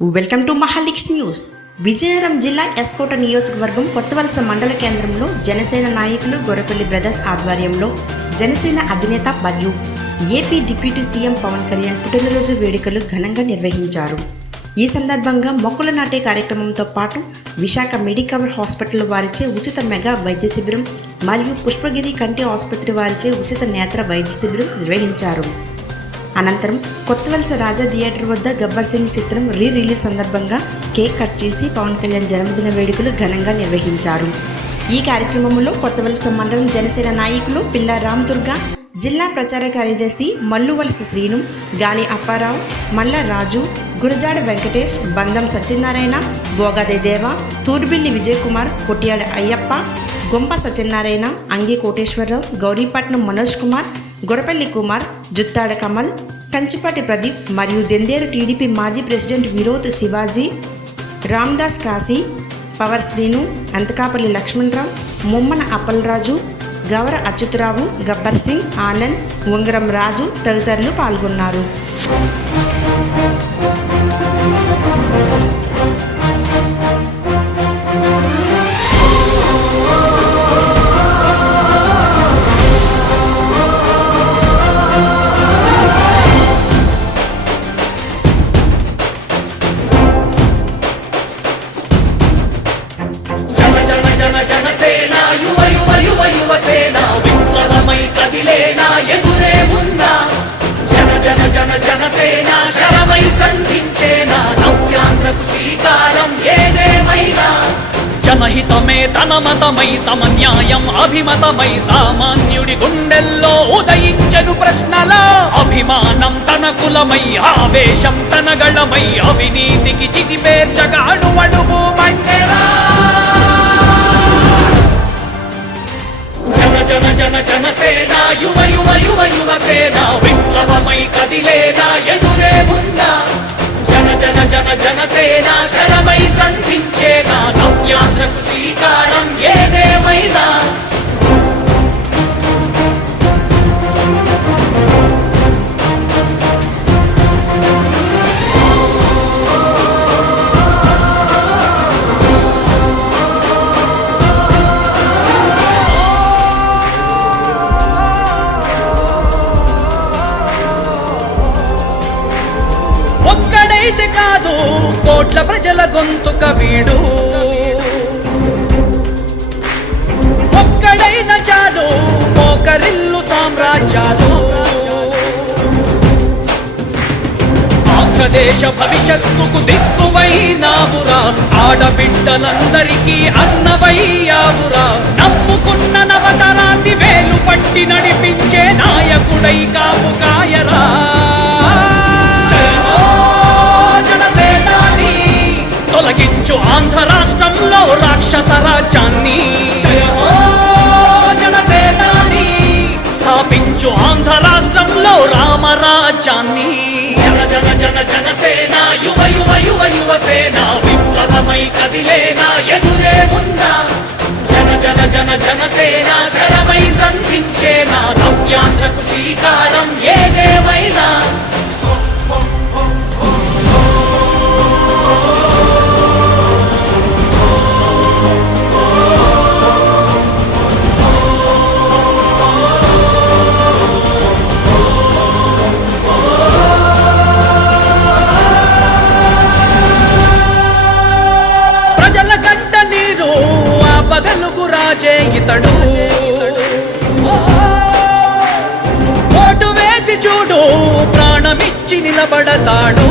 Welcome to మహాలిక్స్ news. Vizianagaram జిల్లా ఎస్కోట నియోజకవర్గం కొత్తవలస మండల కేంద్రంలో జనసేన నాయకులు గొర్రెపల్లి బ్రదర్స్ ఆధ్వర్యంలో జనసేన అధినేత మరియు AP deputy CM Pawan Kalyan పుట్టినరోజు వేడుకలు ఘనంగా నిర్వహించారు. ఈ సందర్భంగా మొక్కలు నాటే కార్యక్రమంతో పాటు విశాఖ మెడికవర్ హాస్పిటల్ వారిచే ఉచిత మెగా వైద్య శిబిరం మరియు పుష్పగిరి కంటి ఆసుపత్రి వారిచే ఉచిత నేత్ర వైద్య శిబిరం నిర్వహించారు. అనంతరం కొత్తవలస రాజా థియేటర్ వద్ద గబ్బర్ సింగ్ చిత్రం రిలీజ్ సందర్భంగా కేక్ కట్ చేసి పవన్ కళ్యాణ్ జన్మదిన వేడుకలు ఘనంగా నిర్వహించారు. ఈ కార్యక్రమంలో కొత్తవలస మండలం జనసేన నాయకులు పిల్ల రామదుర్గ, జిల్లా ప్రచార కార్యదర్శి మల్లువలస శ్రీను, గాలి అప్పారావు, మల్ల రాజు, గురజాడ వెంకటేష్, బందం సత్యనారాయణ, బోగాదే దేవ, తూర్బిల్లి విజయ్ కుమార్, కొట్యాడ అయ్యప్ప, గొంప సత్యనారాయణ, అంగి కోటేశ్వరరావు, గౌరీపట్నం మనోజ్ కుమార్, గొరపల్లి కుమార్, జుత్తాడ కమల్, కంచిపాటి ప్రదీప్ మరియు దెందేరు టీడీపీ మాజీ ప్రెసిడెంట్ విరోధ్ శివాజీ, రామ్దాస్ కాశీ, పవర్ శ్రీను, అంతకాపల్లి లక్ష్మణరావు, ముమ్మన అప్పలరాజు, గవర అచ్యుతరావు, గబ్బర్ సింగ్, ఆనంద్, ఉంగరం రాజు తదితరులు పాల్గొన్నారు. జనసేన యువ యువ యువ యువసేన విప్లవమై కదిలేనా ఎదురే ఉన్నా జన జన జన జనసేన శరమై సంధించేనా నవ్యాంధ్రకు శ్రీకారం ఏదేమైనా జనహితమే తన మతమై సమన్యాయం అభిమతమై సామాన్యుడి గుండెల్లో ఉదయించెను ప్రశ్నల అభిమానం తన కులమై ఆవేశం తన గళమై అవినీతికి చితిపేర్చగా అడువడుగు మండెరా జన జన జనసేన యువ యువ యువ యువసేన విప్లవమై కదిలేనా ఎదురే ఉన్నా జన జన జన జనసేన శరమై సంధించేనా నవ్యాంధ్రకు శ్రీకారం ఏదేమైనా ఒక్కడైతే కాదు కోట్ల ప్రజల గొంతుక వీడు ఒక్కడైన చాలు మోకరిల్లు సామ్రాజ్యాలు ఆంధ్రదేశ భవిష్యత్తుకు దిక్కువైనావురా ఆడబిడ్డలందరికీ అన్నవయ్యావురా నమ్ముకున్న నవతరాన్ని వేలు పట్టి నడిపించే నాయకుడై కాపు కాయరా తొలగించు ఆంధ్ర రాష్ట్రంలో రాక్షస రాజ్యాన్ని జనసేనాని స్థాపించు ఆంధ్ర రాష్ట్రంలో రామరాజ్యాన్ని జన జన జన జనసేన యువ యువ యువ యువసేన విప్లవమై కదిలేనా ఎదురే ఉన్నా జన జన జన జనసేన శరమై సంధించేనా నవ్యాంధ్రకు శ్రీకారం ఏదేమైనా పగలుగు రాజే ఇతడు ఓటు వేసి చూడు ప్రాణమిచ్చి నిలబడతాడు